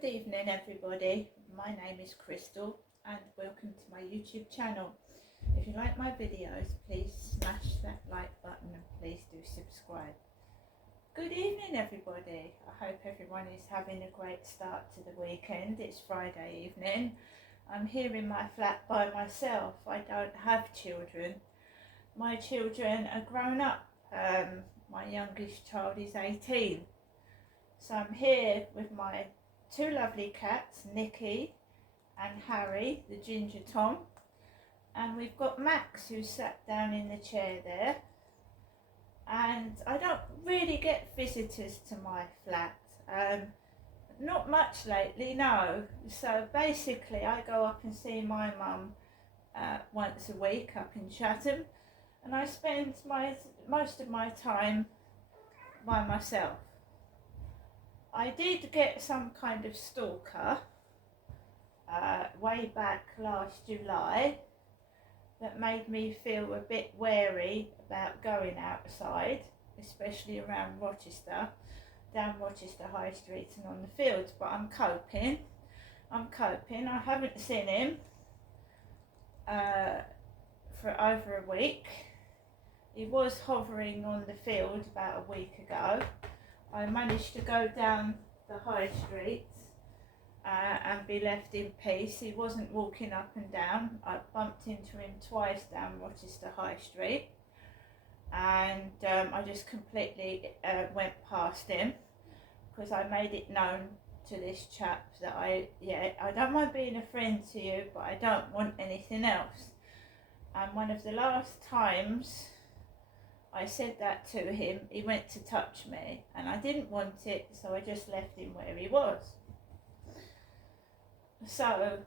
Good evening everybody, my name is Crystal and welcome to my YouTube channel. If you like my videos, please smash that like button and please do subscribe. Good evening everybody, I hope everyone is having a great start to the weekend. It's Friday evening. I'm here in my flat by myself. I don't have children. My children are grown up. My youngest child is 18. So I'm here with my two lovely cats, Nikki and Harry, the ginger Tom, and we've got Max who sat down in the chair there. And I don't really get visitors to my flat, not much lately, no. So basically I go up and see my mum once a week up in Chatham, and I spend most of my time by myself. I did get some kind of stalker way back last July that made me feel a bit wary about going outside, especially around Rochester, down Rochester High Street and on the fields, but I'm coping. I haven't seen him for over a week. He was hovering on the field about a week ago. I managed to go down the high street and be left in peace. He wasn't walking up and down. I bumped into him twice down Rochester High Street, and I just completely went past him because I made it known to this chap that I don't mind being a friend to you, but I don't want anything else. And one of the last times I said that to him, he went to touch me and I didn't want it, so I just left him where he was. So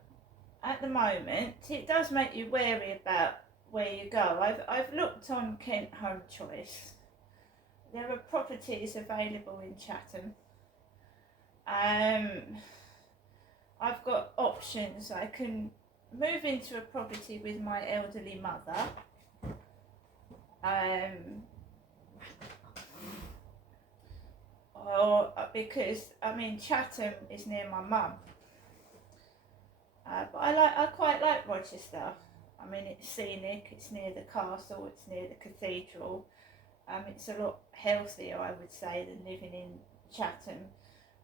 at the moment it does make you wary about where you go. I've looked on Kent Home Choice. There are properties available in Chatham. I've got options. I can move into a property with my elderly mother. Or because Chatham is near my mum, but I quite like Rochester. It's scenic, it's near the castle, it's near the cathedral. It's a lot healthier, I would say, than living in Chatham.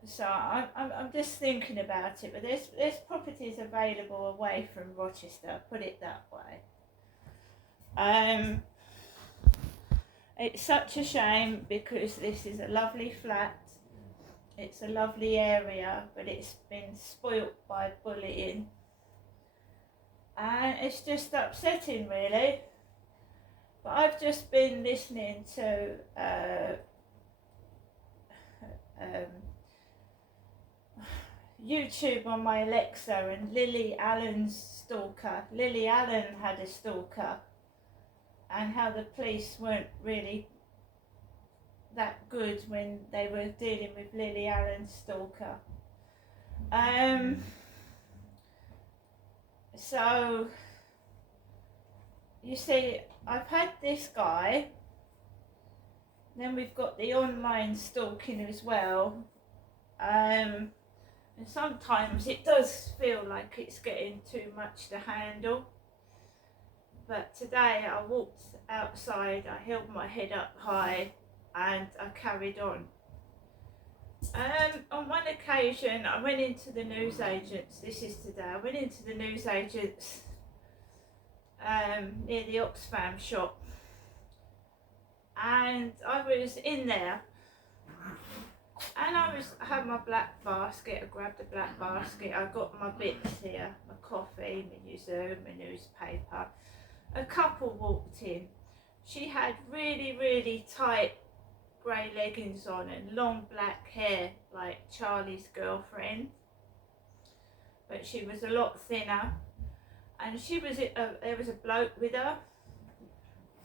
So I'm just thinking about it, but there's properties available away from Rochester, put it that way. It's such a shame because this is a lovely flat, it's a lovely area, but it's been spoilt by bullying, and it's just upsetting really. But I've just been listening to YouTube on my Alexa, and Lily Allen's stalker. Lily Allen had a stalker, and how the police weren't really that good when they were dealing with Lily Allen's stalker. So you see, I've had this guy, then we've got the online stalking as well, and sometimes it does feel like it's getting too much to handle. But today I walked outside, I held my head up high and I carried on. On one occasion I went into the newsagents, this is today, I went into the newsagents near the Oxfam shop, and I was in there and I had my black basket. I grabbed the black basket, I got my bits here, my coffee, my Zoom, my newspaper. A couple walked in. She had really tight grey leggings on and long black hair like Charlie's girlfriend, but she was a lot thinner, and there was a bloke with her,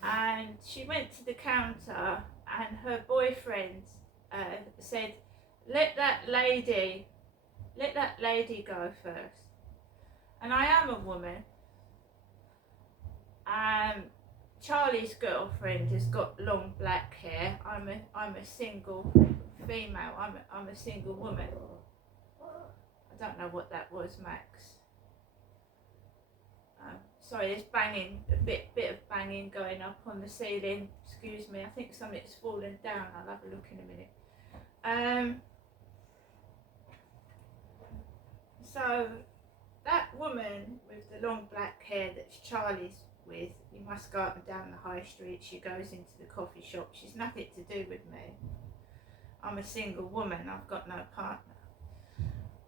and she went to the counter and her boyfriend said, let that lady go first. And I am a woman. Charlie's girlfriend has got long black hair. I'm a single female. I'm a single woman. don't know what that was, Max. Sorry, there's banging, a bit of banging going up on the ceiling. Excuse me, I think something's fallen down. I'll have a look in a minute. So that woman with the long black hair that Charlie's with, you must go up and down the high street. She goes into the coffee shop. She's nothing to do with me. I'm a single woman. I've got no partner.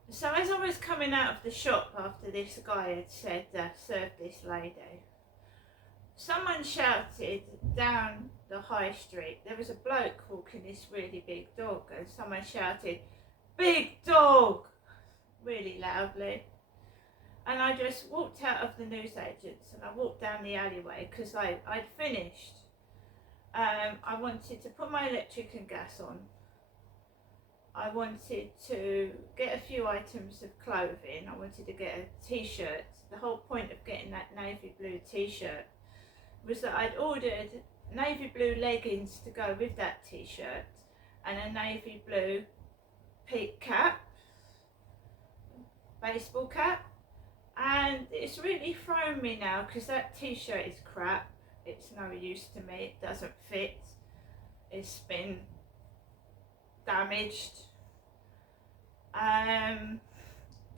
So as I was coming out of the shop after this guy had said, serve this lady, someone shouted down the high street. There was a bloke walking this really big dog, and someone shouted, "Big dog!" really loudly. And I just walked out of the newsagents and I walked down the alleyway because I'd finished. I wanted to put my electric and gas on. I wanted to get a few items of clothing. I wanted to get a t-shirt. The whole point of getting that navy blue t-shirt was that I'd ordered navy blue leggings to go with that t-shirt and a navy blue peak cap, baseball cap, and it's really thrown me now because that t-shirt is crap. It's no use to me. It doesn't fit. It's been damaged.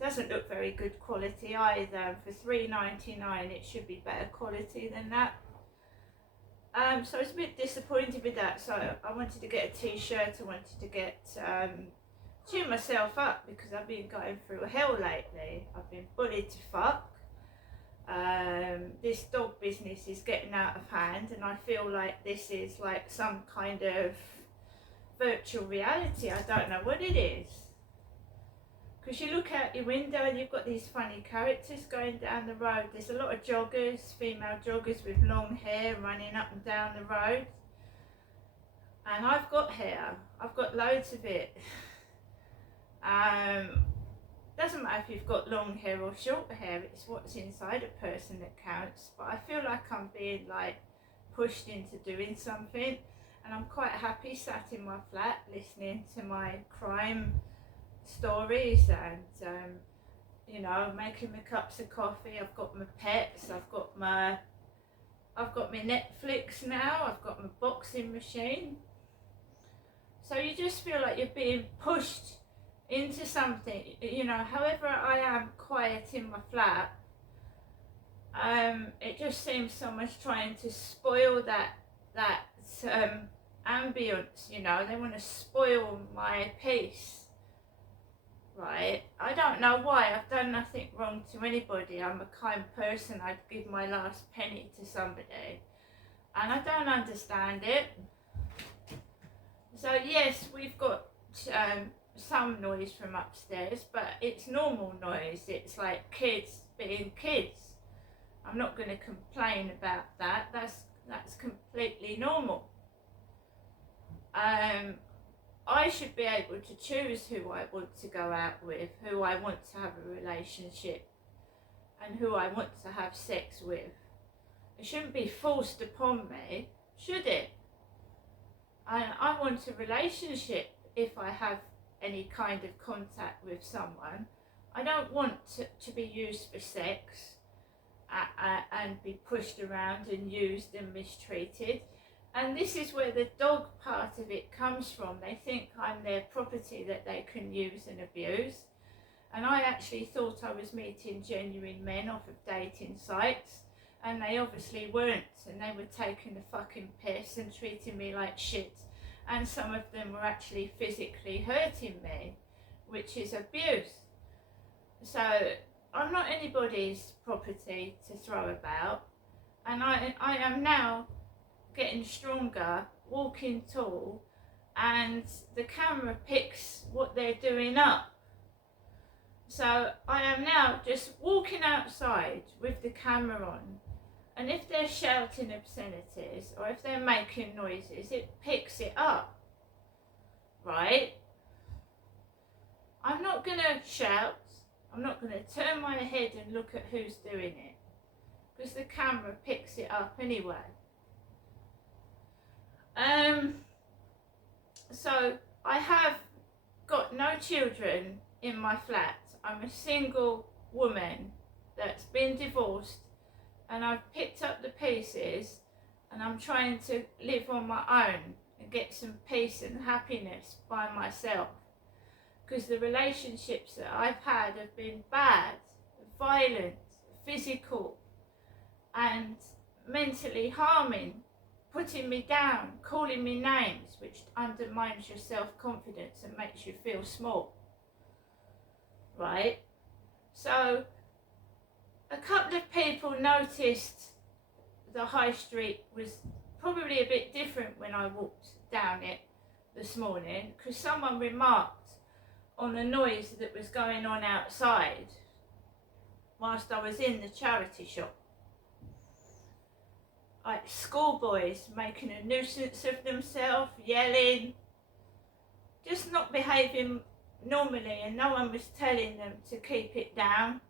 Doesn't look very good quality either. For $3.99 it should be better quality than that. So I was a bit disappointed with that. So I wanted to get a t-shirt. I wanted to get tune myself up because I've been going through hell lately. I've been bullied to fuck. This dog business is getting out of hand, and I feel like this is like some kind of virtual reality. I don't know what it is. Because you look out your window and you've got these funny characters going down the road. There's a lot of joggers, female joggers with long hair running up and down the road. And I've got hair. I've got loads of it. Doesn't matter if you've got long hair or short hair, it's what's inside a person that counts. But I feel like I'm being like pushed into doing something, and I'm quite happy sat in my flat listening to my crime stories and you know, making my cups of coffee. I've got my pets, I've got my Netflix now, I've got my boxing machine. So you just feel like you're being pushed into something, you know. However I am quiet in my flat, it just seems someone's trying to spoil that ambience, you know. They want to spoil my peace, right? I don't know why. I've done nothing wrong to anybody. I'm a kind person. I'd give my last penny to somebody, and I don't understand it. So yes, we've got some noise from upstairs, but it's normal noise. It's like kids being kids. I'm not going to complain about that. That's completely normal. I should be able to choose who I want to go out with, who I want to have a relationship, and who I want to have sex with. It shouldn't be forced upon me, should it? I want a relationship if I have any kind of contact with someone. I don't want to be used for sex and be pushed around and used and mistreated. And this is where the dog part of it comes from. They think I'm their property that they can use and abuse. And I actually thought I was meeting genuine men off of dating sites, and they obviously weren't, and they were taking the fucking piss and treating me like shit. And some of them were actually physically hurting me, which is abuse. So I'm not anybody's property to throw about, and I am now getting stronger, walking tall, and the camera picks what they're doing up. So I am now just walking outside with the camera on, and if they're shouting obscenities or if they're making noises, it picks it up, right? I'm not going to shout, I'm not going to turn my head and look at who's doing it, because the camera picks it up anyway. So I have got no children in my flat. I'm a single woman that's been divorced, and I've picked up the pieces and I'm trying to live on my own and get some peace and happiness by myself, because the relationships that I've had have been bad, violent, physical, and mentally harming, putting me down, calling me names, which undermines your self-confidence and makes you feel small, right? So a couple of people noticed the high street was probably a bit different when I walked down it this morning, because someone remarked on the noise that was going on outside whilst I was in the charity shop. Like schoolboys making a nuisance of themselves, yelling, just not behaving normally, and no one was telling them to keep it down.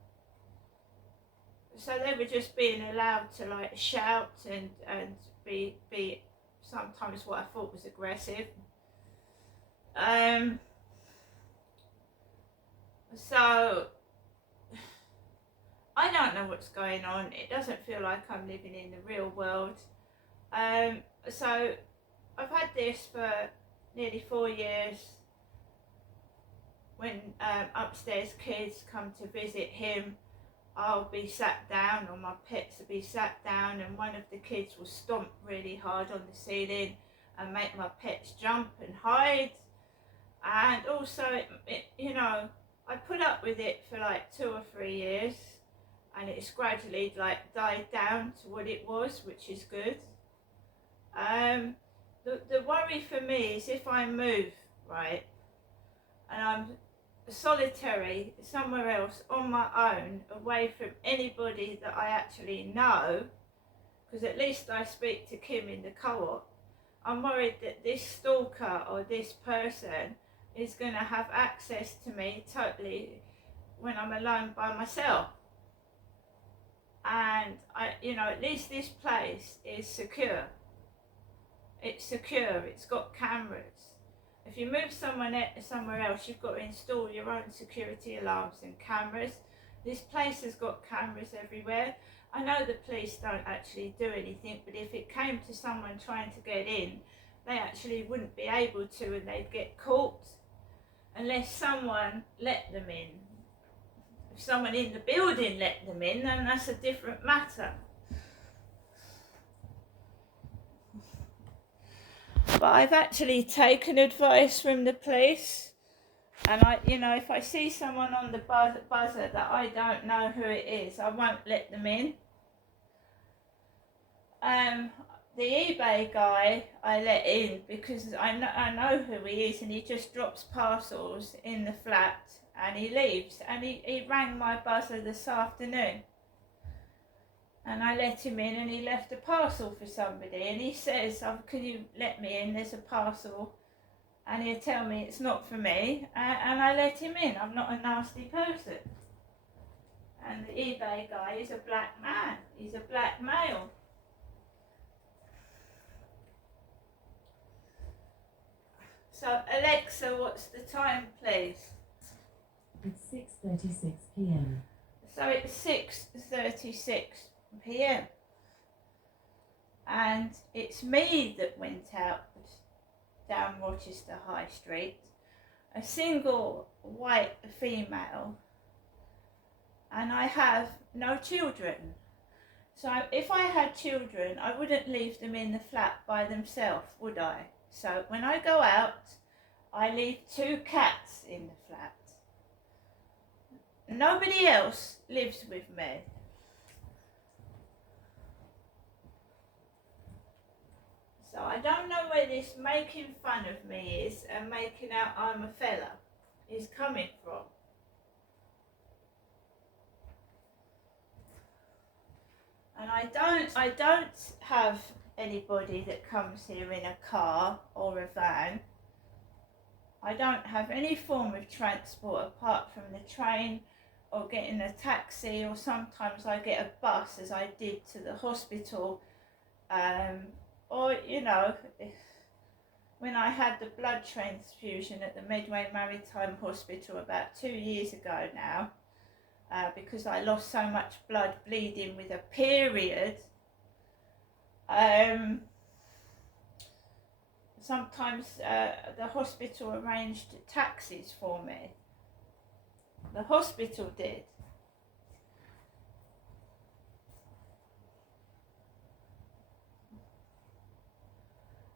So they were just being allowed to like shout and be sometimes what I thought was aggressive. So I don't know what's going on. It doesn't feel like I'm living in the real world. So I've had this for nearly 4 years. When upstairs kids come to visit him, I'll be sat down, or my pets will be sat down, and one of the kids will stomp really hard on the ceiling and make my pets jump and hide. And also, you know, I put up with it for like 2 or 3 years, and it's gradually like died down to what it was, which is good. The worry for me is if I move, right, and I'm solitary somewhere else on my own, away from anybody that I actually know, because at least I speak to Kim in the co-op, I'm worried that this stalker or this person is going to have access to me totally when I'm alone by myself. And at least this place is secure. It's secure, it's got cameras. If you move somewhere else, you've got to install your own security alarms and cameras. This place has got cameras everywhere. I know the police don't actually do anything, but if it came to someone trying to get in, they actually wouldn't be able to, and they'd get caught unless someone let them in. If someone in the building let them in, then that's a different matter. But I've actually taken advice from the police, and if I see someone on the buzzer that I don't know who it is, I won't let them in. The eBay guy I let in because I know who he is, and he just drops parcels in the flat and he leaves. And he rang my buzzer this afternoon, and I let him in, and he left a parcel for somebody, and he says, can you let me in, there's a parcel, and he'll tell me it's not for me, and I let him in. I'm not a nasty person. And the eBay guy is a black man, he's a black male. So Alexa, what's the time, please? It's 6:36 p.m. So it's 6:36 p.m. and it's me that went out down Rochester High Street, a single white female, and I have no children. So if I had children, I wouldn't leave them in the flat by themselves, would I? So when I go out, I leave 2 cats in the flat. Nobody else lives with me. So I don't know where this making fun of me is and making out I'm a fella is coming from. And I don't have anybody that comes here in a car or a van. I don't have any form of transport apart from the train or getting a taxi, or sometimes I get a bus, as I did when when I had the blood transfusion at the Medway Maritime Hospital about 2 years ago now, because I lost so much blood bleeding with a period. Sometimes the hospital arranged taxis for me. The hospital did.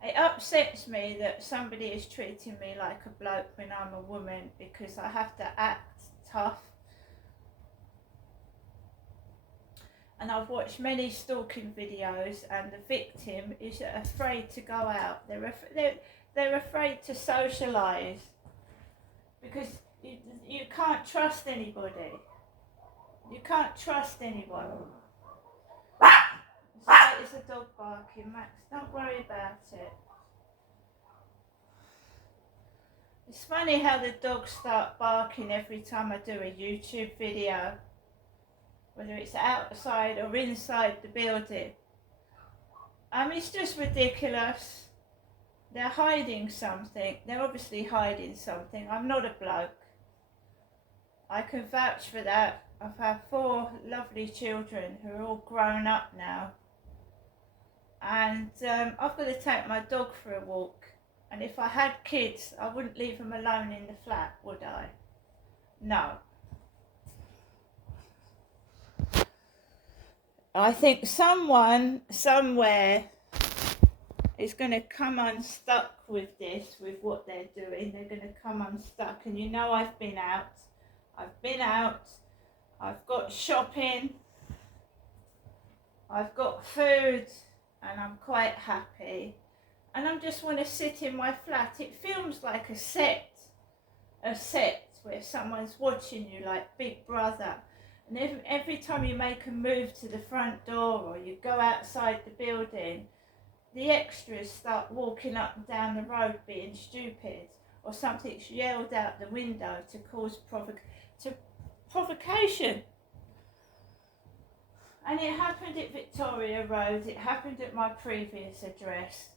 It upsets me that somebody is treating me like a bloke when I'm a woman, because I have to act tough. And I've watched many stalking videos, and the victim is afraid to go out. They're afraid to socialise, because you can't trust anybody. You can't trust anyone. It's a dog barking, Max. Don't worry about it. It's funny how the dogs start barking every time I do a YouTube video, whether it's outside or inside the building. It's just ridiculous. They're hiding something. They're obviously hiding something. I'm not a bloke. I can vouch for that. I've had 4 lovely children who are all grown up now. And I've got to take my dog for a walk. And if I had kids, I wouldn't leave them alone in the flat, would I? No. I think someone, somewhere, is going to come unstuck with this, with what they're doing. They're going to come unstuck. And you know I've been out. I've got shopping. I've got food. And I'm quite happy. And I just want to sit in my flat. It feels like a set where someone's watching you like Big Brother. And every time you make a move to the front door or you go outside the building, the extras start walking up and down the road being stupid, or something's yelled out the window to cause provocation. And it happened at Victoria Road, it happened at my previous address.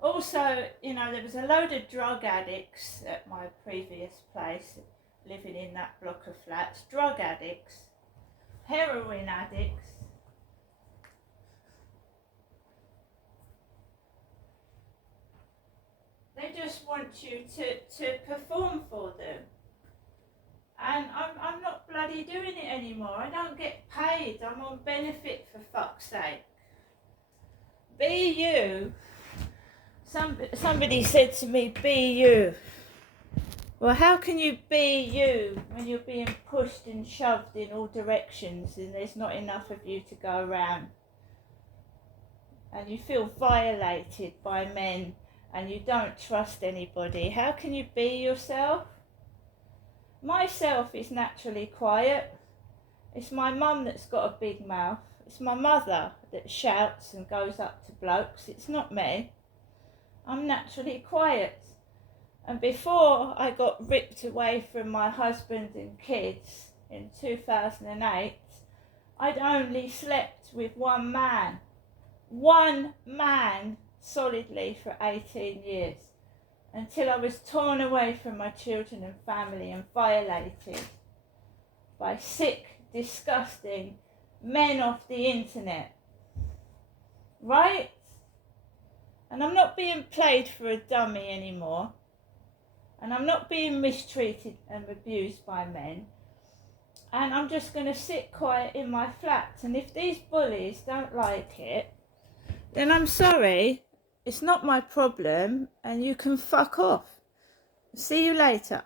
Also, you know, there was a load of drug addicts at my previous place, living in that block of flats. Drug addicts, heroin addicts. They just want you to perform for them. And I'm not bloody doing it anymore. I don't get paid. I'm on benefit, for fuck's sake. Be you. Somebody said to me, be you. Well, how can you be you when you're being pushed and shoved in all directions and there's not enough of you to go around? And you feel violated by men and you don't trust anybody. How can you be yourself? Myself is naturally quiet. It's my mum that's got a big mouth. It's my mother that shouts and goes up to blokes. It's not me. I'm naturally quiet. And before I got ripped away from my husband and kids in 2008, I'd only slept with one man solidly for 18 years. Until I was torn away from my children and family and violated by sick, disgusting men off the internet. Right? And I'm not being played for a dummy anymore. And I'm not being mistreated and abused by men. And I'm just going to sit quiet in my flat. And if these bullies don't like it, then I'm sorry. It's not my problem, and you can fuck off. See you later.